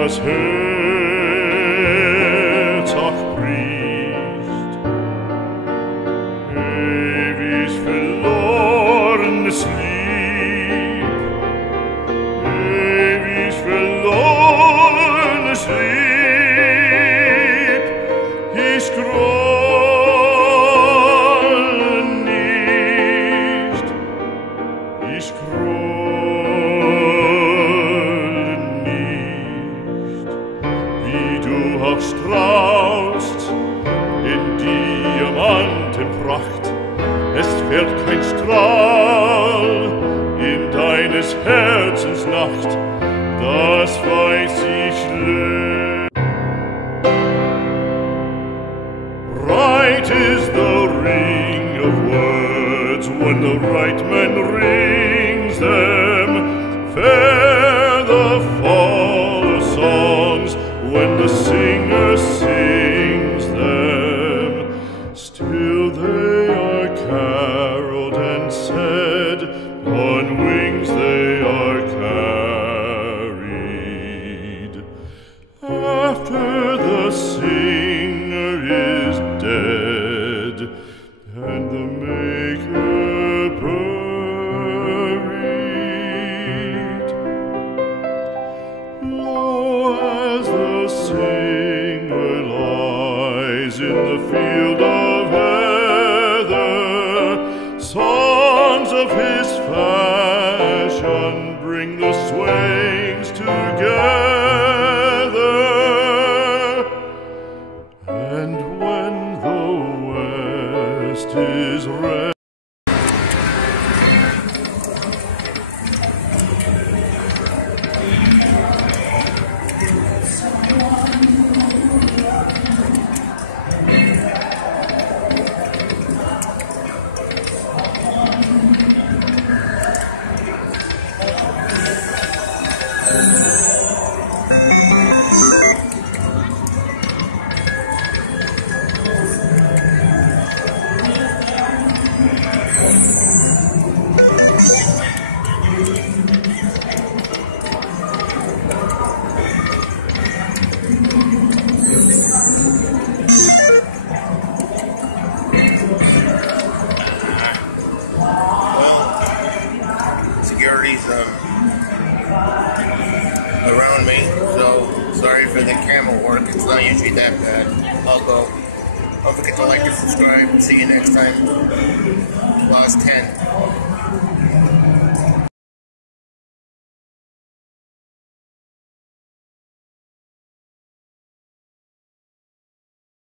das Herz auch bricht, ewig verlorenes Lieb, ewig verlorenes Lieb, ich grolle nicht, ich grolle nicht, wie du auch strahlst in Diamantenpracht, es fällt kein Strahl in deines Herzens Nacht, das weiß ich längst. Right is the ring of words when the right man rings them. Fair the fall of songs when the singer sings them. Still they are caroled and said, on wings they are carried. After the singer is dead and the maker buried, lo, as the singer lies in the field of heather, songs of his fashion bring the swains together. And when the west is red, security's around me, so sorry for the camera work. It's not usually that bad. I'll go. Don't forget to like and subscribe. See you next time. Lost 10.